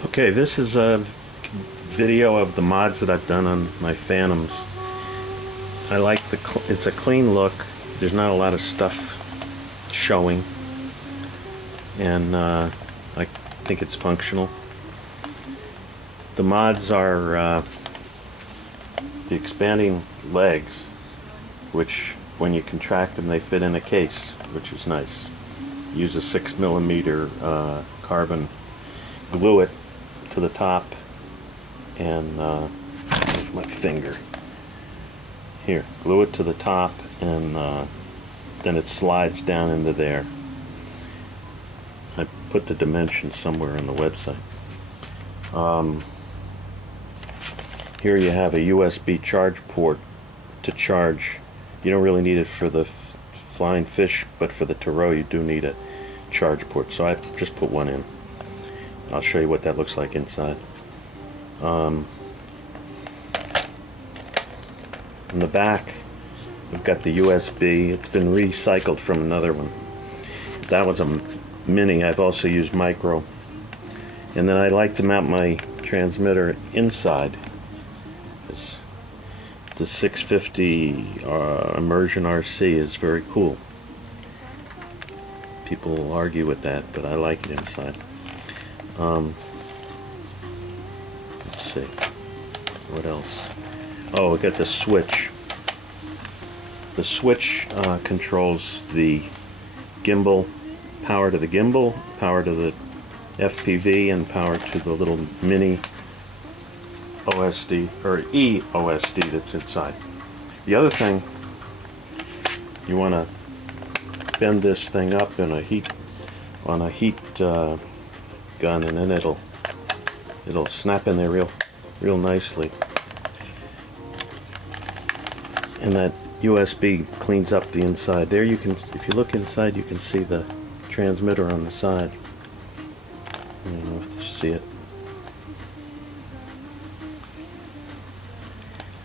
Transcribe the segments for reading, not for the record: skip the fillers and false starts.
Okay, this is a video of the mods that I've done on my Phantoms. I like it's a clean look. There's not a lot of stuff showing, and I think it's functional. The mods are the expanding legs, which when you contract them they fit in a case, which is nice. Use a 6mm carbon, glue it to the top, and where's my finger? Here, glue it to the top, and then it slides down into there. I put the dimensions somewhere on the website. Here you have a USB charge port to charge. You don't really need it for the flying fish, but for the Tarot you do need a charge port, so I just put one in. I'll show you what that looks like inside. In the back we've got the USB. It's been recycled from another one. That was a mini. I've also used micro. And then I like to mount my transmitter inside. The 650 Immersion RC is very cool. People will argue with that, but I like it inside. Let's see, what else? Oh, we got the switch. The switch controls the gimbal, power to the gimbal, power to the FPV, and power to the little mini OSD or e-osd that's inside. The other thing, you want to bend this thing up in a heat gun, and then it'll snap in there real nicely. And that USB cleans up the inside. There you can, if you look inside, you can see the transmitter on the side. I don't know if you see it.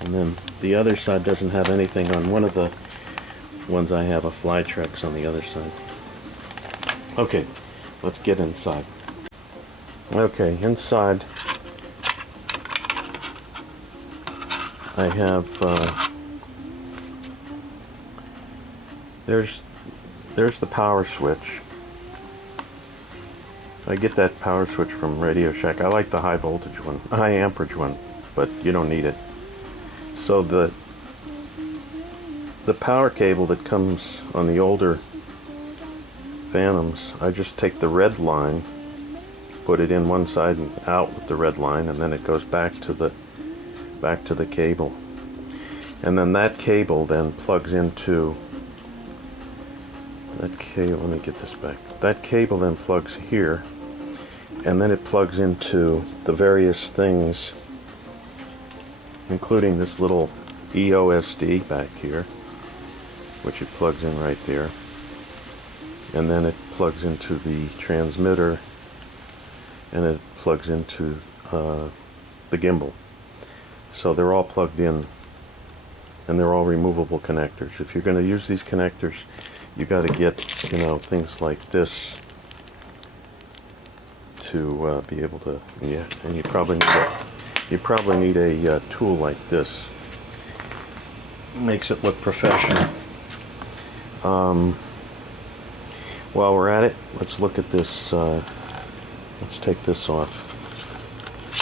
And then the other side doesn't have anything. On one of the ones I have a Flytrex on the other side. Okay, let's get inside. Okay, inside I have there's the power switch. I get that power switch from Radio Shack. I like the high voltage one, high amperage one, but you don't need it. So the power cable that comes on the older Phantoms, I just take the red line, put it in one side and out with the red line, and then it goes back to the cable. And then that cable then plugs into that cable. Let me get this back. That cable then plugs here, and then it plugs into the various things, including this little e-osd back here, which it plugs in right there, and then it plugs into the transmitter, and it plugs into the gimbal. So they're all plugged in, and they're all removable connectors. If you're going to use these connectors, you got to get, things like this to be able to, and you probably need a tool like this. Makes it look professional. While we're at it, let's look at this. Let's take this off,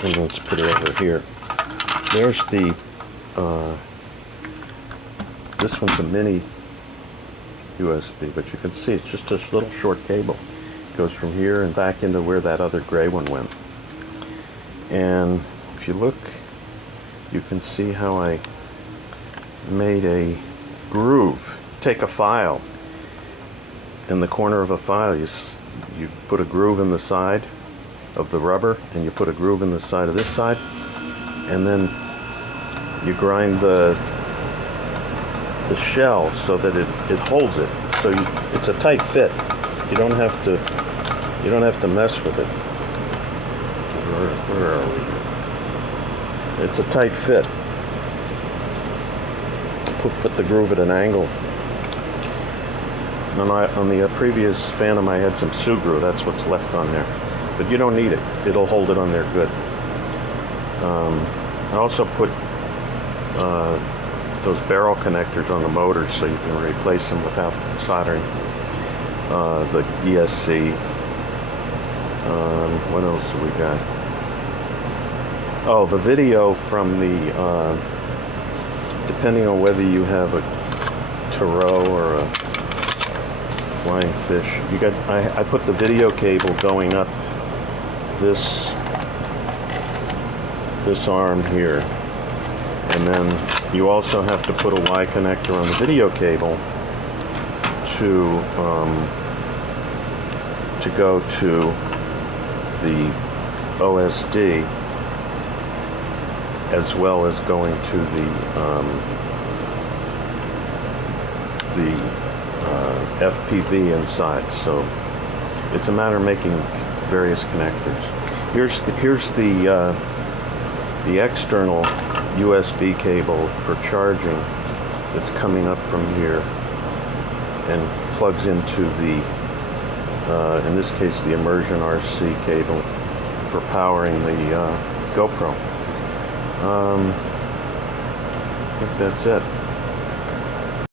and let's put it over here. There's the this one's a mini USB, but you can see it's just a little short cable. It goes from here and back into where that other gray one went. And if you look, you can see how I made a groove. Take a file. In the corner of a file, you put a groove in the side of the rubber, and you put a groove in the side of this side, and then you grind the shell so that it holds it. So it's a tight fit. You don't have to mess with it. Where are we? It's a tight fit. Put the groove at an angle. On the previous Phantom I had some Sugru, that's what's left on there. but you don't need it. It'll hold it on there good. I also put those barrel connectors on the motors so you can replace them without soldering. The ESC. What else do we got? Oh, the video from the, depending on whether you have a Taro or a flying fish, you got. I put the video cable going up this arm here, and then you also have to put a Y connector on the video cable to go to the OSD, as well as going to the FPV inside. So it's a matter of making various connectors. Here's the external USB cable for charging that's coming up from here and plugs into the, in this case, the immersion RC cable for powering the GoPro. I think that's it.